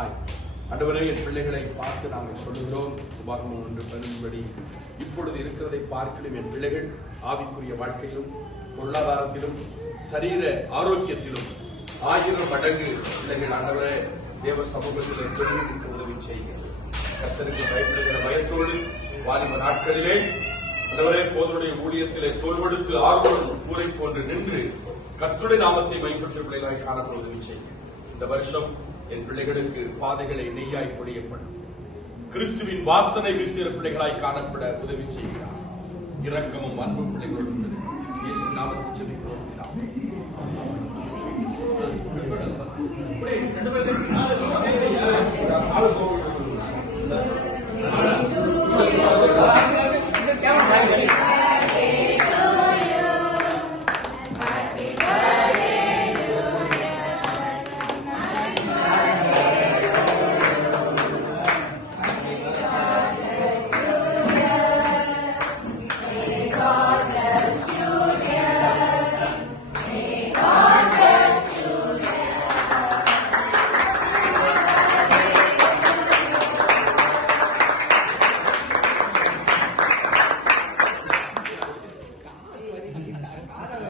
விதமாய் ஆண்டவரே என் பிள்ளைகளை பார்த்து நாங்கள் சொல்லுகிறோம். உபாகமம் 1:11 இப்பொழுது இருக்கிறதை பார்க்கலும் என் பிள்ளைகள் ஆவிக்குரிய வாழ்க்கையிலும் பொருளாதாரத்திலும் சரீர ஆரோக்கியத்திலும் 1000 மடங்கு பிள்ளைகள் ஆண்டவரே தேவ சமூகத்தில் பெருமிக்க உதவி செய்கிறது. கர்த்தருக்கு பயப்படுகிற பயத்தோடு வாலிப நாட்களிலே ஆண்டவரே போதனுடைய ஊழியத்திலே தோல்வெடுத்து ஆர்வம் கூரை போன்று நின்று கர்த்தருடைய நாமத்தை மைப்பற்ற பிள்ளைகளாய் காணப்பட உதவி செய்கிறது. இந்த வருஷம் என் பிள்ளைகளுக்கு பாதைகளை நெய்யாய் பொழியப்படும். கிறிஸ்துவின் வாசனை வீசுகிற பிள்ளைகளாய் காணப்பட உதவி செய்கிறார். இரக்கமும் அன்பும் பிள்ளைகளோடு இயேசு நாமத்தில் ஜெபிக்கிறோம். ஆமென்.